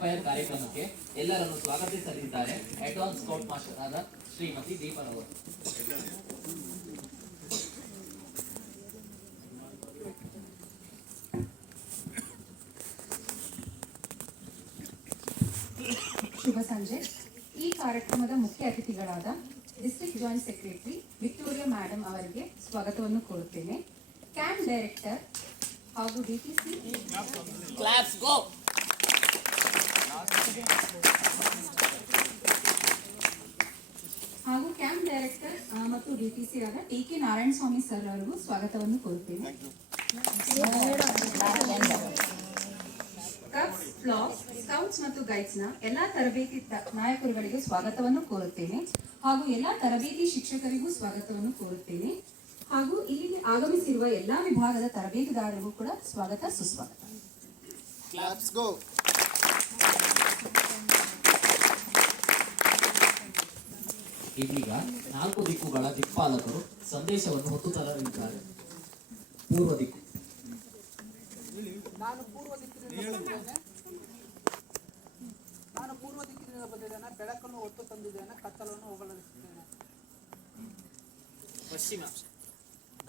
Fire ಕಾರ್ಯಕ್ರಮಕ್ಕೆ ಎಲ್ಲರನ್ನು ಸ್ವಾಗತಿಸಲಿದ್ದಾರೆ advance scout master ಆದ ಶ್ರೀಮತಿ ದೀಪರವರು. ಶುಭ ಸಂಜೆ. ಈ ಕಾರ್ಯಕ್ರಮದ ಮುಖ್ಯ ಅತಿಥಿಗಳಾದ district joint secretary Victoria madam ಅವರಿಗೆ ಸ್ವಾಗತವನ್ನು ಕೋರುತ್ತೇನೆ. ಕ್ಯಾಂಪ್ ಡೈರೆಕ್ಟರ್ ಹಾಗೂ ಡಿಟಿಸಿ ಹಾಗೂ ಕ್ಯಾಂಪ್ ಡೈರೆಕ್ಟರ್ ಮತ್ತು ಡಿಟಿಸಿ ಆದ ಟಿ.ಕೆ. ನಾರಾಯಣ ಸ್ವಾಮಿ ಸರ್ ಅವರಿಗೂ ಸ್ವಾಗತವನ್ನು ಕೋರುತ್ತೇನೆ. ಸ್ಕೌಟ್ಸ್ ಮತ್ತು ಗೈಡ್ಸ್ ನ ಎಲ್ಲಾ ತರಬೇತಿ ನಾಯಕರುಗಳಿಗೂ ಸ್ವಾಗತವನ್ನು ಕೋರುತ್ತೇನೆ ಹಾಗೂ ಎಲ್ಲಾ ತರಬೇತಿ ಶಿಕ್ಷಕರಿಗೂ ಸ್ವಾಗತವನ್ನು ಕೋರುತ್ತೇನೆ ಹಾಗೂ ಇಲ್ಲಿಗೆ ಆಗಮಿಸಿರುವ ಎಲ್ಲಾ ವಿಭಾಗದ ತರಬೇತುದಾರರಿಗೂ ಕೂಡ ಸ್ವಾಗತ ಸುಸ್ವಾಗತ. ಇದೀಗ 4 ದಿಕ್ಕುಗಳ ದಿಕ್ಪಾಲಕರು ಸಂದೇಶವನ್ನು ಹೊತ್ತು ತರಲಿದ್ದಾರೆ. ಪೂರ್ವ ದಿಕ್ಕು. ನಾನು ಪೂರ್ವ ದಿಕ್ಕಿನಿಂದ ಬಂದಿದ್ದೇನೆ. ಬೆಳಕನ್ನು ಹೊತ್ತು ತಂದಿದ್ದೇನೆ, ಕತ್ತಲನ್ನು ಹೋಗಲಿಸುತ್ತೇನೆ. ಪಶ್ಚಿಮ.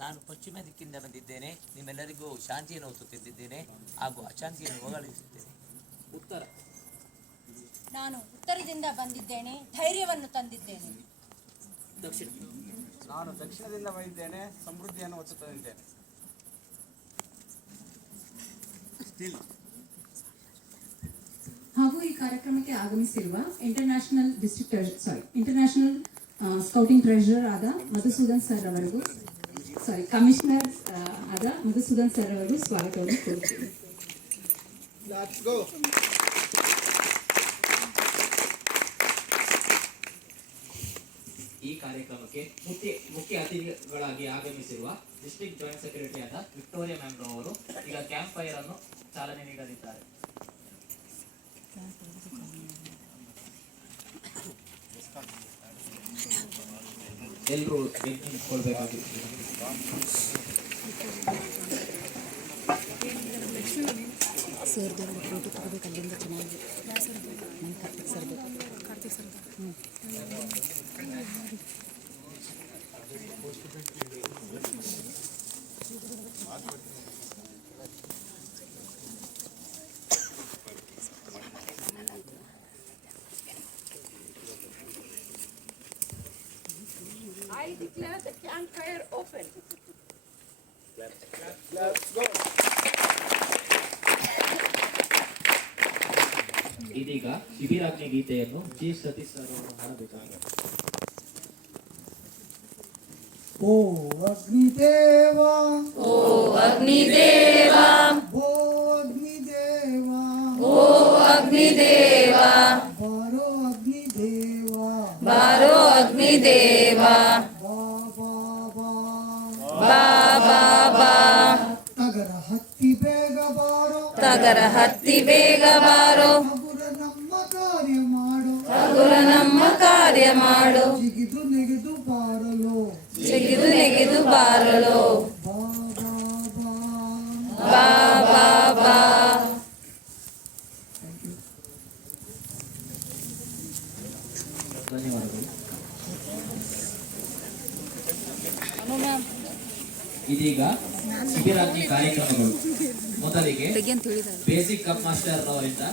ನಾನು ಪಶ್ಚಿಮ ದಿಕ್ಕಿಂದ ಬಂದಿದ್ದೇನೆ. ನಿಮ್ಮೆಲ್ಲರಿಗೂ ಶಾಂತಿಯನ್ನು ಹೊತ್ತು ತಂದಿದ್ದೇನೆ ಹಾಗೂ ಅಶಾಂತಿಯನ್ನು ಹೋಗಲಿಸುತ್ತೇನೆ. ಉತ್ತರ. ನಾನು ಉತ್ತರದಿಂದ ಬಂದಿದ್ದೇನೆ, ಧೈರ್ಯವನ್ನು ತಂದಿದ್ದೇನೆ. ದಕ್ಷಿಣ. ನಾನು ದಕ್ಷಿಣದಿಂದ ಬಂದಿದ್ದೇನೆ, ಸಮೃದ್ಧಿಯನ್ನು ಹೊತ್ತು ತಂದಿದ್ದೇನೆ. ಹಾಗೂ ಈ ಕಾರ್ಯಕ್ರಮಕ್ಕೆ ಆಗಮಿಸಿರುವ ಇಂಟರ್ನ್ಯಾಷನಲ್ ಸ್ಕೌಟಿಂಗ್ ಟ್ರೆಷರರ್ ಆದ ಮಧುಸೂದನ್ ಸರ್ ಅವರಿಗೂ ಕಮಿಷನರ್ ಆದ ಮಧುಸೂದನ್ ಸರ್ ಅವರಿಗೂ ಸ್ವಾಗತವನ್ನು ಕೋರುತ್ತೇನೆ. ಈ ಕಾರ್ಯಕ್ರಮಕ್ಕೆ ಮುಖ್ಯ ಅತಿಥಿಗಳಾಗಿ ಆಗಮಿಸಿರುವ ಡಿಸ್ಟ್ರಿಕ್ಟ್ ಜಾಯಿಂಟ್ ಸೆಕ್ರೆಟರಿ ಆದ ವಿಕ್ಟೋರಿಯಾ ಮ್ಯಾಮ್ ಅವರು ಈಗ ಕ್ಯಾಂಪ್ ಫೈರ್ ಅನ್ನು ಚಾಲನೆ ನೀಡಲಿದ್ದಾರೆ. ಎಲ್ಲರೂ ನಿಂತ್ಕೊಳ್ಬೇಕಾಗಿತ್ತು. ಫೋಟೋ ತಗೋಬೇಕು ಅಲ್ಲಿಂದ ಚೆನ್ನಾಗಿ. Karthik sir I declare the campfire open. Let's go. ಇದೀಗ ಶಿಬಿರಾಜ್ಞೆ ಗೀತೆಯನ್ನು ಜಿ ಸತೀಶ್ ಸರ್ ಅವರು ಹಾಡಬೇಕಾಗಿದೆ. ಓ ಅಗ್ನಿದೇವ, ಓ ಅಗ್ನಿದೇವ, ಓ ಅಗ್ನಿದೇವ, ಓ ಅಗ್ನಿದೇವ, ಬಾರೋ ಅಗ್ನಿದೇವ, ಬಾರೋ ಅಗ್ನಿದೇವ, ಬಾ ಬಾ ಬಾ, ತಗರ ಹತ್ತಿ ಬೇಗ ಬಾರೋ, ತಗರ ಹತ್ತಿ ಬೇಗ ಬಾರೋ, ಹಗುರ ನಮ್ಮ ಕಾರ್ಯ ಮಾಡು, ಹಗುರ ನಮ್ಮ ಕಾರ್ಯ ಮಾಡು, ಜಿಗಿದು ನೆಗೆದು ಬಾರಲು, ಜಿಗಿದು ನೆಗೆದು ಬಾರಲು, ಬಾ ಬಾ ಬಾ, ಬಾ ಬಾ ಬಾ. ಧನ್ಯವಾದಗಳು. ಇದೀಗ ಶಿಬಿರಾಜ್ಞೆ ಕಾರ್ಯಕ್ರಮಗಳು. ಮೊದಲಿಗೆ ಬೇಸಿಕ್ ಕಪ್ ಮಾಸ್ಟರ್ ಅವರಿಂದ